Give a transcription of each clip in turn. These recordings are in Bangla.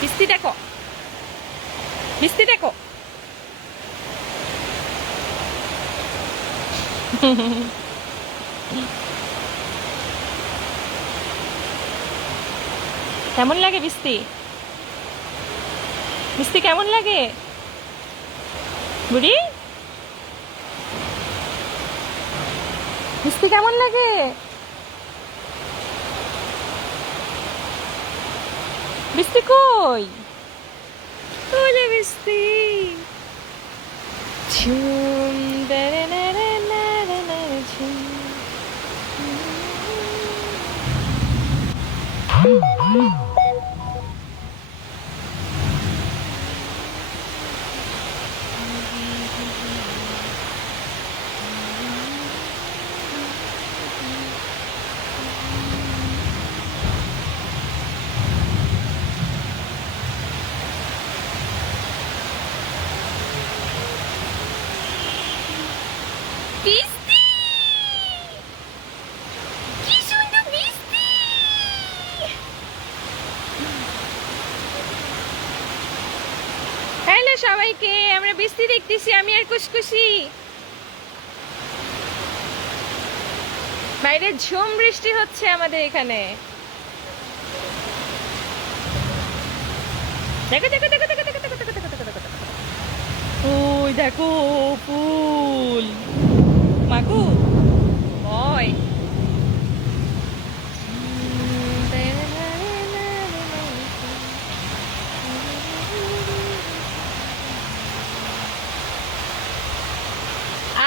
বৃষ্টি দেখো, বৃষ্টি দেখো। কেমন লাগে বৃষ্টি? বৃষ্টি কেমন লাগে বুড়ি? বৃষ্টি কেমন লাগে? বৃষ্টি কই? ওলে বৃষ্টি। ঝুম দেরে নেরে নেরে নেরে ঝুম। বৃষ্টি, কি সুন্দর বৃষ্টি। হ্যালো সবাইকে, আমরা বৃষ্টি দেখতেছি, আমি আর কুসকুসি। বাইরে ঝুম বৃষ্টি হচ্ছে আমাদের এখানে। দেখো দেখো দেখো দেখো দেখো দেখো দেখো দেখো দেখো দেখো। ওই দেখো ফুল মাগু ওই।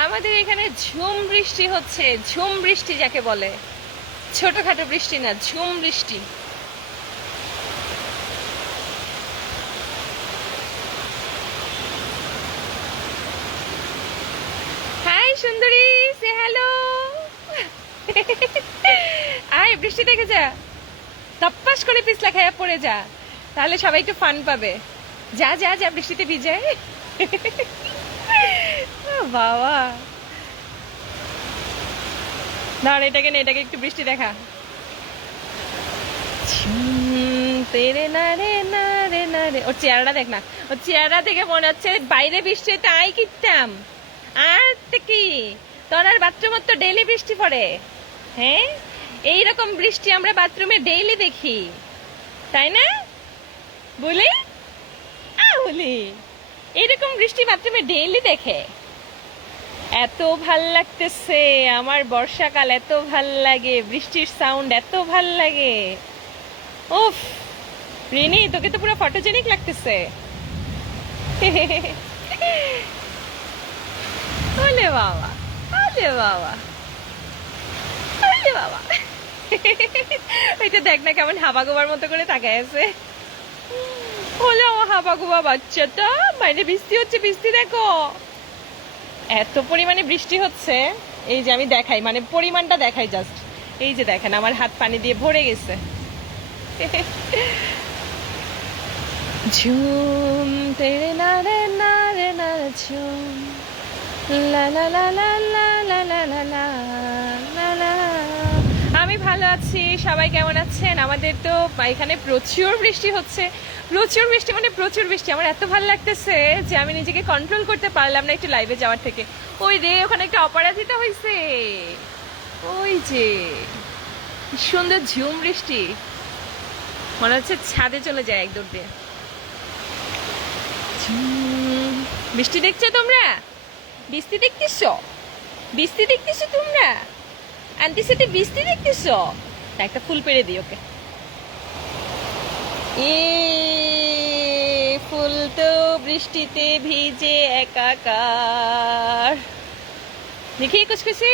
আমাদের এখানে ঝুম বৃষ্টি হচ্ছে, ঝুম বৃষ্টি যাকে বলে, ছোটখাটো বৃষ্টি না, ঝুম বৃষ্টি। হাই সুন্দরী, সে হ্যালো। আয় বৃষ্টি দেখে যা, তপ্পাস করে পিছলা খেয়ে পড়ে যা, তাহলে সবাই একটু ফান পাবে। যা যা যা বৃষ্টিতে ভিজে। বাবা দাঁড়, এটাকে না, এটাকে একটু বৃষ্টি দেখা। তেরে না রে না রে না রে, ওর চেহারাটা দেখ না, ওর চেহারা থেকে মনে হচ্ছে বাইরে বৃষ্টি হইতে আই কিনতাম। আর কি তোর আর বাথরুমে তো ডেইলি বৃষ্টি পড়ে? হ্যাঁ, এইরকম বৃষ্টি আমরা বাথরুমে ডেইলি দেখি, তাই না বলি? বলি এইরকম বৃষ্টি বাথরুমে ডেইলি দেখে। এত ভাল লাগতেছে আমার বর্ষাকাল, এত ভাল লাগে, বৃষ্টির সাউন্ড এত ভাল লাগে। উফ রিনি, তোকে তো পুরো ফটোজেনিক লাগতেছে। ওলে বাবা, ওলে বাবা, ওলে বাবা। ওইটা দেখ না কেমন হাবাগোবার মতো করে তাকায় আছে। ওলে আমার হাবাগোবা বাচ্চাটা, বাইরে বৃষ্টি হচ্ছে, বৃষ্টি দেখো, এত পরিমাণে বৃষ্টি হচ্ছে। এই যে আমি দেখাই, মানে পরিমাণটা দেখাই জাস্ট, এই যে দেখেন আমার হাত পানি দিয়ে ভরে গেছে। ঝুম তেরে না রে না রে না ঝুম লা লা লা লা লা লা লা লা লা লা লা। আমি ভালো আছি, সবাই কেমন আছেন? আমাদের তো এখানে প্রচুর বৃষ্টি হচ্ছে, প্রচুর বৃষ্টি, মানে প্রচুর বৃষ্টি। আমার এত ভালো লাগতেছে যে আমি নিজেকে কন্ট্রোল করতে পারলাম না একটু লাইভে যাওয়ার থেকে। ওই রে, ওখানে একটা অপরাজিতা হয়েছে, ওই যে কি সুন্দর ঝুম বৃষ্টি, মনে হচ্ছে ছাদে চলে যায় এক দৌড় দিয়ে। বৃষ্টি দেখছো তোমরা? বৃষ্টি দেখতেছো? বৃষ্টি দেখতেছো তোমরা? আন্টির সাথে বৃষ্টি দেখতেছো? একটা ফুল পেড়ে দিই ওকে। এ ফুল তো বৃষ্টিতে ভিজে একাকার। দেখি কুচকুচি,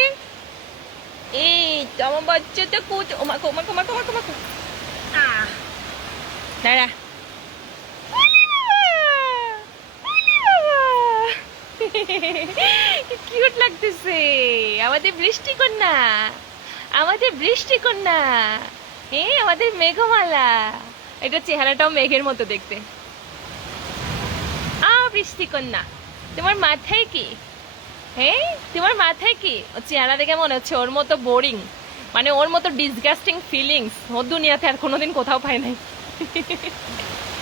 এই তো আমার বাচ্চাটা কুচ, ওমাকো ওমাকো ওমাকো ওমাকো ওমাকো। দাঁড়া, কিউট লাগতেছে আমাদের বৃষ্টি কন্যা, আমাদের বৃষ্টি কন্যা। আমাদের মেঘমালা, এটা চেহারাটাও মেঘের মতো দেখতে। বৃষ্টি কন্যা, তোমার মাথায় কি? হ্যাঁ, তোমার মাথায় কি? ও চেহারা দেখে মনে হচ্ছে ওর মতো বোরিং, মানে ওর মতো ডিসগাস্টিং ফিলিংস ও দুনিয়াতে আর কোনোদিন কোথাও পায় নাই।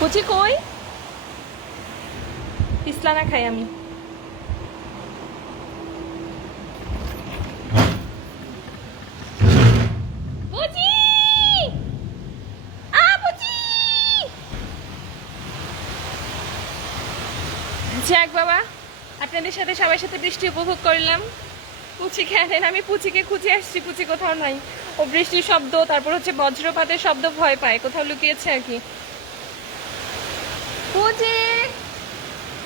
পুচি কই? পিছলা না খাই আমি। পুচি! পুচি! যাক বাবা, আপনাদের সাথে সবার সাথে বৃষ্টি উপভোগ করলাম। পুচি খেলেন, আমি পুচিকে খুঁজে আসছি, পুচি কোথাও নাই। ও বৃষ্টির শব্দ, তারপর হচ্ছে বজ্রপাতের শব্দ ভয় পায়, কোথাও লুকিয়েছে আর কি। পুচি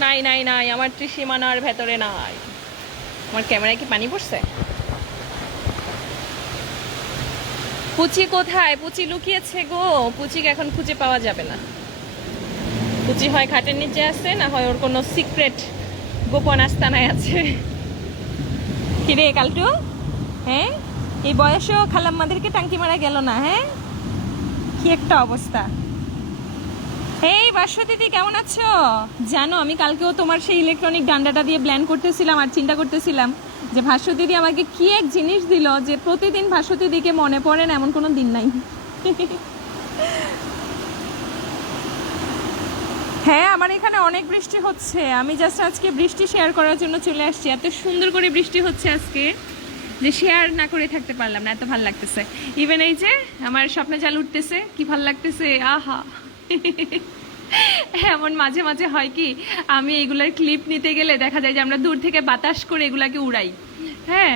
নাই নাই নাই, আমার ত্রিসীমানার ভেতরে নাই। আমার ক্যামেরায় কি পানি পড়ছে? পুচি কোথায়? পুচি লুকিয়েছে গো, পুচিকে এখন খুঁজে পাওয়া যাবে না। পুচি হয় খাটের নিচে আছে, না হয় ওর কোনো সিক্রেট গোপন আস্তানায় আছে। কিরে কালটু, হ্যাঁ এই বয়সেও খালাম্মাদেরকে টাঙ্কি মারা গেল না? হ্যাঁ, কি একটা অবস্থা। এই বাসু দিদি, কেমন আছো? জানো আমি কালকেও তোমার সেই ইলেকট্রনিক ডান্ডাটা দিয়ে ব্ল্যান্ড করতেছিলাম আর চিন্তা করতেছিলাম যে ভাস্বতী দিদি আমাকে কি এক জিনিস দিল যে প্রতিদিন ভাস্বতী দিদিকে মনে পড়ে না এমন কোনো দিন নাই। হ্যাঁ, আমার এখানে অনেক বৃষ্টি হচ্ছে। আমি জাস্ট আজকে বৃষ্টি শেয়ার করার জন্য চলে আসছি। এত সুন্দর করে বৃষ্টি হচ্ছে আজকে যে শেয়ার না করে থাকতে পারলাম না, এত ভালো লাগতেছে। ইভেন এই যে আমার স্বপ্নে জাল উঠতেছে, কি ভালো লাগতেছে, আহা। এমন মাঝে মাঝে হয় কি, আমি এগুলার ক্লিপ নিতে গেলে দেখা যায় যে আমরা দূর থেকে বাতাস করে এগুলাকে উড়াই। হ্যাঁ,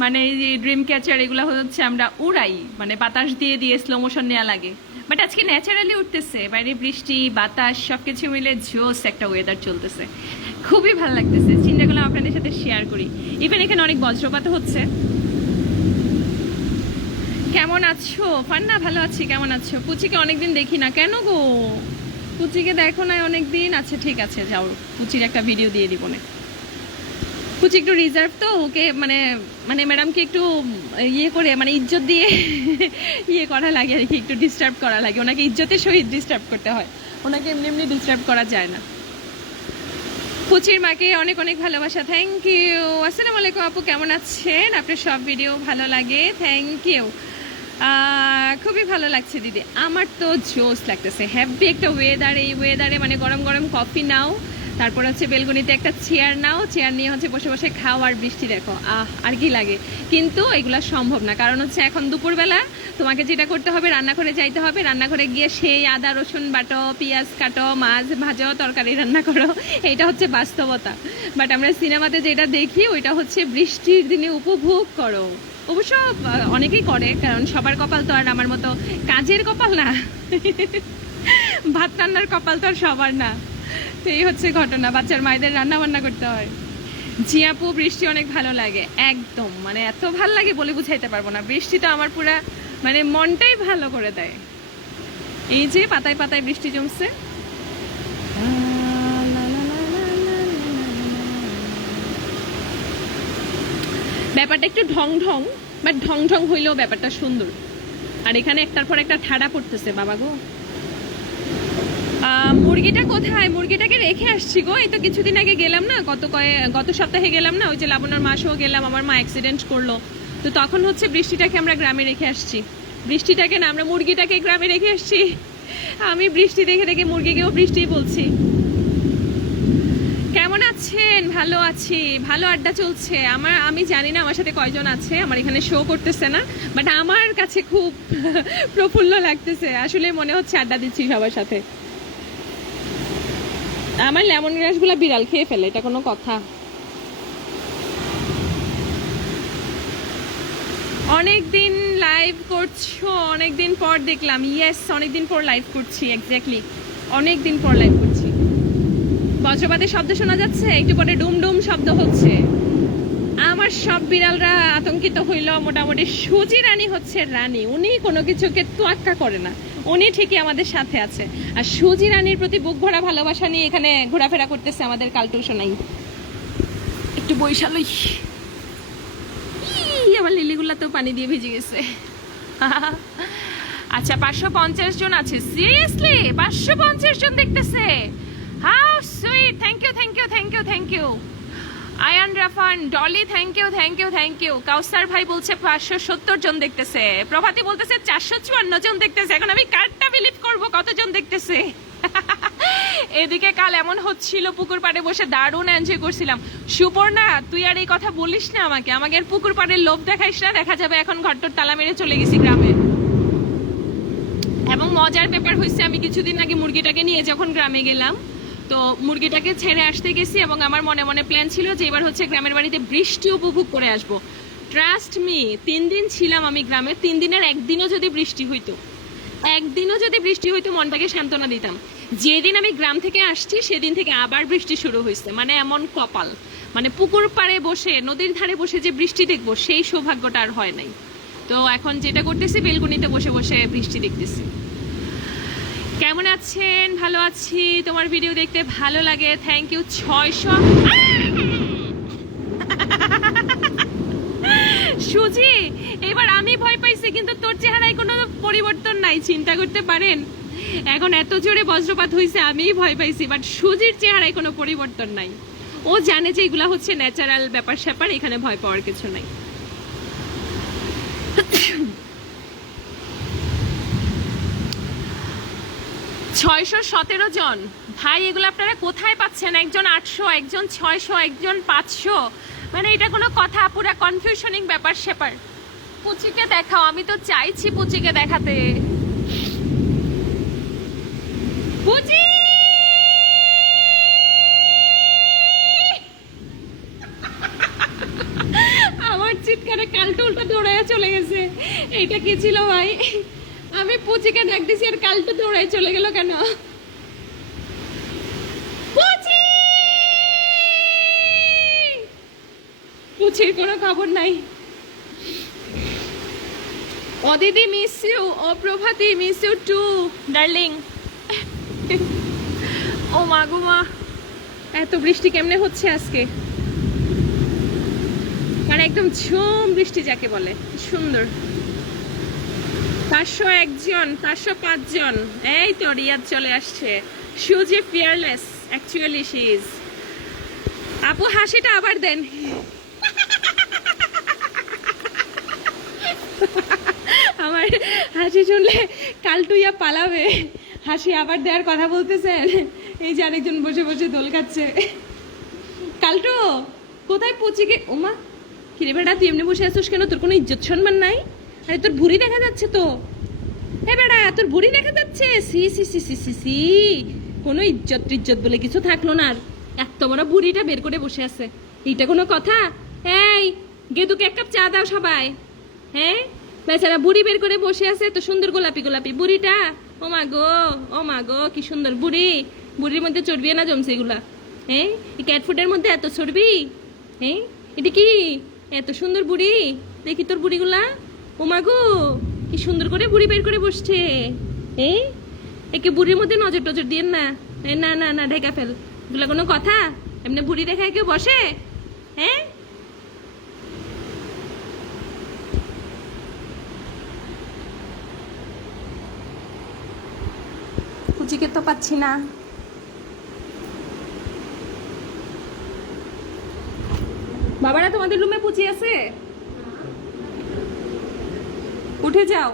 মানে এই যে ড্রিম ক্যাচার এগুলো হচ্ছে আমরা উড়াই, মানে বাতাস দিয়ে দিয়ে স্লো মোশন নেওয়া লাগে। বাট আজকে ন্যাচারালি উঠতেছে, বাইরে বৃষ্টি বাতাস সবকিছু মিলে জোস একটা ওয়েদার চলতেছে, খুবই ভালো লাগতেছে। চিন্তাগুলো আপনাদের সাথে শেয়ার করি। ইভেন এখানে অনেক বজ্রপাত হচ্ছে। কেমন আছো ফান্না? ভালো আছি। কেমন আছো? পুচিকে অনেকদিন দেখি না, কেন গো? পুচিকে দেখো না অনেকদিন? আচ্ছা ঠিক আছে, যাও, পুচির একটা ভিডিও দিয়ে দিব না। পুচি একটু রিজার্ভ তো, ওকে মানে মানে ম্যাডামকে একটু ইয়ে করে মানে ইজ্জত দিয়ে ইয়ে করা লাগে আর কি, একটু ডিস্টার্ব করা লাগে। ওনাকে ইজ্জতের সহিত ডিস্টার্ব করতে হয়, ওনাকে এমনি এমনি ডিস্টার্ব করা যায় না। পুচির মাকে অনেক অনেক ভালোবাসা, থ্যাংক ইউ। আসসালামু আলাইকুম আপু, কেমন আছেন? আপনার সব ভিডিও ভালো লাগে, থ্যাংক ইউ। খুবই ভালো লাগছে দিদি, আমার তো জোস লাগতেছে। হ্যাপি একটা ওয়েদার, এই ওয়েদারে মানে গরম গরম কফি নাও, তারপর হচ্ছে বেলকনিতে একটা চেয়ার নাও, চেয়ার নিয়ে হচ্ছে বসে বসে খাও আর বৃষ্টি দেখো, আর কি লাগে। কিন্তু এগুলা সম্ভব না, কারণ হচ্ছে এখন দুপুরবেলা তোমাকে যেটা করতে হবে, রান্নাঘরে যাইতে হবে, রান্নাঘরে গিয়ে সেই আদা রসুন বাটো, পেঁয়াজ কাটো, মাছ ভাজো, তরকারি রান্না করো, এটা হচ্ছে বাস্তবতা। বাট আমরা সিনেমাতে যেটা দেখি ওইটা হচ্ছে বৃষ্টির দিনে উপভোগ করো। অবশ্য অনেকেই করে, কারণ সবার কপাল তো আর আমার মতো কাজের কপাল না, ভাত রান্নার কপাল তো আর সবার না। তো এই হচ্ছে ঘটনা, বাচ্চার মায়েদের রান্না বান্না করতে হয়। জি আপু, বৃষ্টি অনেক ভালো লাগে, একদম মানে এত ভালো লাগে বলে বুঝাইতে পারবো না। বৃষ্টিটা আমার পুরা মানে মনটাই ভালো করে দেয়। এই যে পাতায় পাতায় বৃষ্টি জমছে, ব্যাপারটা একটু ঢং ঢং, বাট ঢং ঢং হইলেও ব্যাপারটা সুন্দর। আর এখানে একটার পর একটা ঠাড়া পড়তেছে, বাবা গো। মুরগিটা কোথায়? মুরগিটাকে রেখে আসছি গো, এই তো কিছুদিন আগে গেলাম না, গত সপ্তাহে গেলাম না, ওই যে লাবণ্যর মাসও গেলাম, আমার মা অ্যাক্সিডেন্ট করলো, তো তখন হচ্ছে বৃষ্টিটাকে আমরা গ্রামে রেখে আসছি। বৃষ্টিটাকে না, আমরা মুরগিটাকে গ্রামে রেখে আসছি। আমি বৃষ্টি দেখে দেখে মুরগিকেও বৃষ্টি বলছি। কেমন আছেন? ভালো আছি, ভালো আড্ডা চলছে। আমি জানি না আমার সাথে কয়জন আছে, আমার এখানে শো করতেছে না, বাট আমার কাছে খুব প্রফুল্ল লাগতেছে, আসলে মনে হচ্ছে আড্ডা দিচ্ছি সবার সাথে। আমার লেমন গ্রাসগুলো বিড়াল খেয়ে ফেলে, এটা কোনো কথা? অনেকদিন লাইভ করছো, অনেকদিন পর দেখলাম। ইয়েস, অনেকদিন পর লাইভ করছি, এক্স্যাক্টলি অনেকদিন পর লাইভ করছি। বজ্রপাতের শব্দ শোনা যাচ্ছে, একটু পরে ডুম ডুম শব্দ হচ্ছে। আমার সব বিড়ালরা আতঙ্কিত হইল, মোটামুটি সুজি রানী হচ্ছে রানী, উনি কোনো কিছুকে তোয়াক্কা করে না, উনি ঠিকই আমাদের সাথে আছে। আর সুজি রানীর প্রতি বুক ভরা ভালোবাসা নিয়ে এখানে ঘোরাফেরা করতেছে আমাদের কালটু সোনাই। একটু বৈশালই, আমার লিলিগুলাতেও পানি দিয়ে ভিজে গেছে। আচ্ছা, 550 জন আছে, সিরিয়াসলি 550 জন দেখতেছে, how sweet, thank you thank you thank you thank you. Ayan Rafan, Dolly, thank you thank you thank you. Kawsar ভাই বলছে 570 জন দেখতেছে, প্রভাতী বলতেছে 454 জন দেখতেছে। এখন আমি কারটা বিলিভ করবো কতজন দেখতেছে? এদিকে কাল এমন হচ্ছিল, পুকুর পাড়ে বসে দারুণ এনজয় করছিলাম। সুপর্ণা তুই আর এই কথা বলিস না আমাকে, আর পুকুর পাড়ের লোভ দেখাইস না, দেখা যাবে এখন ঘরটোর তালা মেরে চলে গেছি গ্রামে। এবং মজার ব্যাপার হয়েছে, আমি কিছুদিন আগে মুরগিটাকে নিয়ে যখন গ্রামে গেলাম, তো মুরগিটাকে ছেড়ে আসতে গেছি এবং আমার মনে মনে প্ল্যান ছিল যে এবার হচ্ছে গ্রামের বাড়িতে বৃষ্টি উপভোগ করে আসবো। ট্রাস্ট মি, 3 দিন ছিলাম আমি গ্রামে, 3 দিনের একদিনও যদি বৃষ্টি হইতো মনটাকে সান্ত্বনা দিতাম। যেদিন আমি গ্রাম থেকে আসছি সেদিন থেকে আবার বৃষ্টি শুরু হয়েছে। মানে এমন কপাল, মানে পুকুর পাড়ে বসে নদীর ধারে বসে যে বৃষ্টি দেখবো সেই সৌভাগ্যটা আর হয় নাই। তো এখন যেটা করতেছি, বেলকনিতে বসে বসে বৃষ্টি দেখতেছি। কেমন আছেন? ভালো আছি, তোমার ভিডিও দেখতে ভালো লাগে, থ্যাংক ইউ। 600 সুজি, এবার আমি ভয় পাইছি, কিন্তু তোর চেহারায় কোনো পরিবর্তন নাই, চিন্তা করতে পারেন। এখন এত জোরে বজ্রপাত হয়েছে, আমিই ভয় পাইছি, বাট সুজির চেহারায় কোনো পরিবর্তন নাই। ও জানে যে এগুলা হচ্ছে ন্যাচারাল ব্যাপার স্যাপার, এখানে ভয় পাওয়ার কিছু নাই। 617 জন ভাই, এগুলো আপনারা কোথায় পাচ্ছেন? একজন 800, একজন 600, একজন 500, মানে এটা কোনো কথা? পুরা কনফিউশনিং ব্যাপার স্যাপার। পুচিকে দেখাও, আমি তো চাইছি পুচিকে দেখাতে। পুচি, আমার চিৎকারে কালটা উল্টা দৌড়াইয়া চলে গেছে। এইটা কি ছিল ভাই? আমি পুচিকে ডাক দিছি আর কালটা দৌড়াই চলে গেল কেন? পুচির কোনো খবর নাই। ও দিদি মিস ইউ, ও Prabhati miss you too darling. ও মা গো মা, এত বৃষ্টি কেমনে হচ্ছে আজকে, মানে একদম ঝুম বৃষ্টি যাকে বলে, সুন্দর। 501 জন, 505 জন, এই তো রিয়াদ চলে আসছে। সুজি ফিয়ারলেস, অ্যাকচুয়ালি শি ইজ। আপু হাসিটা আবার দেন। আমার হাসি শুনলে কালটুইয়া পালাবে। হাসি আবার দেওয়ার কথা বলতেছেন, এই যে আরেকজন বসে বসে দোল খাচ্ছে। কালটু কোথায় পুচিকে? ওমা কিরে বেটা, তুই এমনি বসে আছিস কেন? তোর কোনো ইজ্জত সম্মান নাই? আরে তোর ভুঁড়ি দেখা যাচ্ছে তো। হে বেটা, তোর ভুঁড়ি দেখা যাচ্ছে। সি সি সি সি সি সি, কোনো ইজ্জত বলে কিছু থাকলো না। আর এত বড় বুড়িটা বের করে বসে আছে, এইটা কোনো কথা? এই গেদুকে 1 কাপ চা দাও সবাই। হ্যাঁ বেচারা বুড়ি বের করে বসে আছে, তো সুন্দর গোলাপি গোলাপি বুড়িটা। ও মা গো, কি সুন্দর বুড়ি। বুড়ির মধ্যে চর্বি না জমছে এগুলা? হ্যাঁ, এই ক্যাট ফুডের মধ্যে এত চর্বি? হ্যাঁ, এটা কি এত সুন্দর বুড়ি? দেখি তোর বুড়িগুলা। ও মা গো, কি সুন্দর করে বুড়ি বের করে বসছে। হ্যাঁ, একে বুড়ির মধ্যে নজর টজর দিয়ে না। না না না, ঢেকা ফেল, এগুলা কোনো কথা? এমনি বুড়ি দেখায় কেউ বসে? হ্যাঁ, পুচিকে তো পাচ্ছি না। বাবারা, তোমাদের রুমে পুচি আছে? উঠে যাও।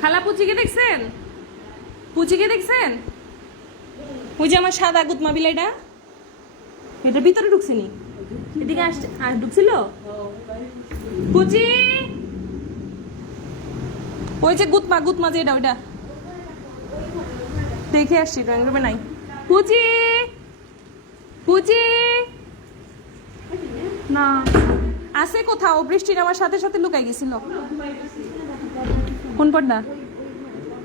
খালা পুচিকে দেখছেন? পুচিকে দেখছেন? ওই যে আমার সাদা গুতমা বিলাইটা, এটা ভিতরে ঢুকছিনি, এদিকে আসছে। আর ঢুকছিল পুচি, ওই যে গুতমা যে এটা, ওইটা দেখে আসছি, ড্রয়িং রুমে নাই। পুচি না, আছে কোথাও? বৃষ্টি নামার সাথে সাথে লুকাই গেছিল। কোন পর্দা?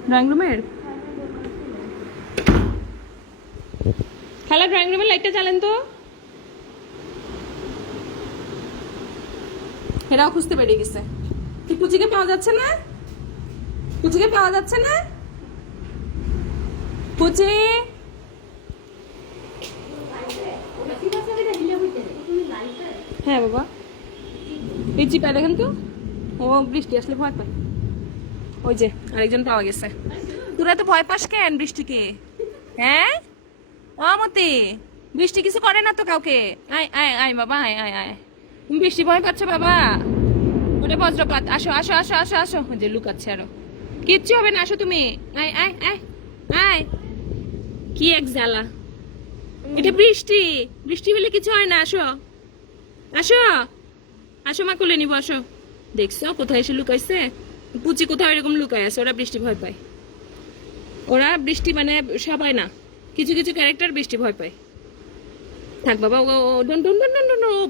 ড্রয়িং রুমের। খালা ড্রয়িং রুমের লাইটটা জ্বালেন তো। এরাও খুঁজতে বেরিয়ে গেছে। কি পুচিকে পাওয়া যাচ্ছে না? পুচি হ্যাঁ বাবা, এই চিপা দেখেন তো, ও বৃষ্টি আসলে ভয় পায়। ওই যে আরেকজন পাওয়া গেছে। তোরা তো ভয় পাস কেন বৃষ্টিকে? হ্যাঁ ও মতি, বৃষ্টি কিছু করে না তো কাউকে। আয় আয় আয় বাবা, আয় আয় আয়। তুমি বৃষ্টি ভয় পাচ্ছ বাবা? ওটা বজ্রপাত। আসো আসো আসো আসো আসো। ওই যে লুকাচ্ছে, আরো কিচ্ছু হবে না, আসো তুমি। আয় আয় আয় আয় কি এক জ্বালা, এটা বৃষ্টি, বৃষ্টি হলে কিছু হয় না। আসো আসো আসো, মা কোলে নিবো, আসো। দেখছো কোথায় এসে লুকাইছে? পুচি কোথাও এরকম লুকায় আছে, ওরা বৃষ্টি ভয় পায়। ওরা বৃষ্টি মানে সবাই না, কিছু কিছু ক্যারেক্টার বৃষ্টি ভয় পায়। থাক বাবা, ও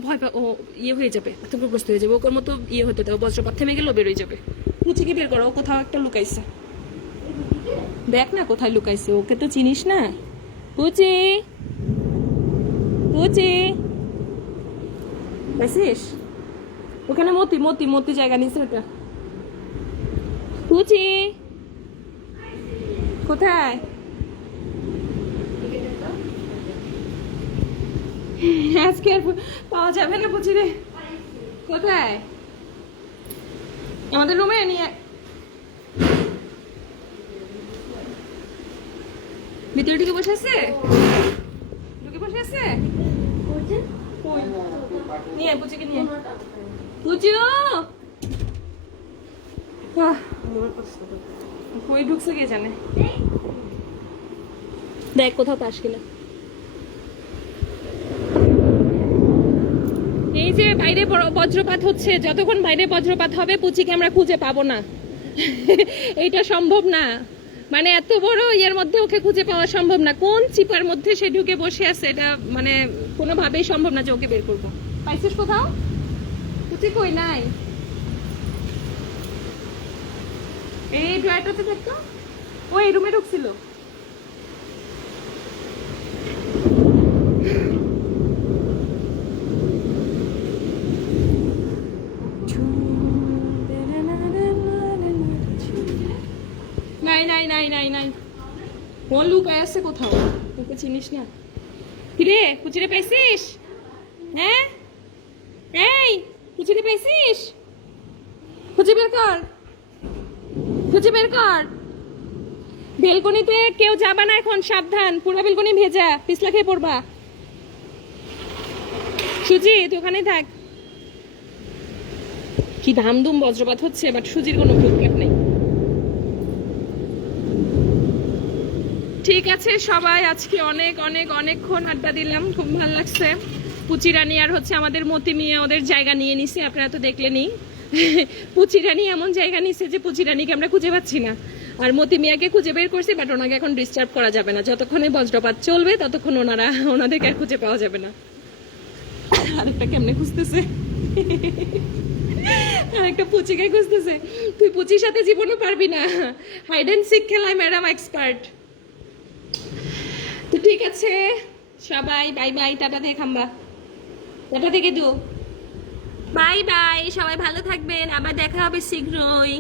ভয় পায়, ও ইয়ে হয়ে যাবে, আতঙ্কগ্রস্ত হয়ে যাবে, ওর মতো ইয়ে হতে দাও, বজ্রপাত থেমে গেলেও বেরোয় যাবে। পুচিকে বের করো, ও কোথাও একটা লুকাইছে, দেখ না কোথায় লুকাইছে, ওকে তো চিনিস না। পুচি, পুচি পাইছিস? ওখানে মতি মতি মতি জায়গা নিছে ওটা। পুচি কোথায়? আজকে আর পাওয়া যাবে না পুচি রে। কোথায়? আমাদের রুমে নিয়ে, ভিতরে ঢুকে বসে আছে, ঢুকে বসে আছে। নিয়ে পুচিকে নিয়ে, পুচিও ওই ঢুকছে কে জানে। দেখ কোথাও পাস কিনা। এই যে বাইরে বজ্রপাত হচ্ছে, যতক্ষণ বাইরে বজ্রপাত হবে পুচিকে আমরা খুঁজে পাবো না। এইটা সম্ভব না, মানে এত বড় ইয়ের মধ্যে ওকে খুঁজে পাওয়া সম্ভব না। কোন চিপার মধ্যে সে ঢুকে বসে আছে, এটা মানে কোনোভাবেই সম্ভব না যে ওকে বের করবো। পাইছিস কোথাও? পুচি কই নাই? এই ড্রয়ারটাতে দেখতো, ও এই রুমে ঢুকছিল। নাই নাই নাই নাই নাই, ও লুকায় আছে কোথাও, ওকে চিনিস না। কিরে পুচিরে পাইছিস? হ্যাঁ এই পুচিরে পাইছিস? খুঁজে বের কর, খুঁজে বের কর। বেলকনিতে কেউ যাবা না এখন, সাবধান, পুরো বেলকনি ভেজা, পিছলা খেয়ে পড়বা। সুজি তুই ওখানেই থাক। কি ধামধুম বজ্রপাত হচ্ছে, বাট সুজির কোনো ভ্রুক্ষেপ নেই। ঠিক আছে সবাই, আজকে অনেক অনেক অনেকক্ষণ আড্ডা দিলাম, খুব ভালো লাগছে। পুচি রানী আর হচ্ছে আমাদের মতি মিয়া ওদের জায়গা নিয়ে নিছে, আপনারা তো দেখলেনই। পুচি রানী এমন জায়গা নিছে যে পুচি রানীকে আমরা খুঁজে পাচ্ছি না, আর মতি মিয়াকে খুঁজে বের করছি, বাট ওনাকে এখন ডিস্টার্ব করা যাবে না। যতক্ষণে বজ্রপাত চলবে ততক্ষণ ওনাদেরকে আর খুঁজে পাওয়া যাবে না। আরেকটা কেমনে খুঁজতেছে, আরেকটা পুচিকে খুঁজতেছে। তুই পুচির সাথে জীবনও পারবি না, হাইড এন্ড সিক খেলায় ম্যাডাম এক্সপার্ট। তো ঠিক আছে সবাই, বাই বাই, টাটা দিয়ে খাম্বা, টাটা থেকে দু, বাই বাই, সবাই ভালো থাকবেন, আবার দেখা হবে শীঘ্রই।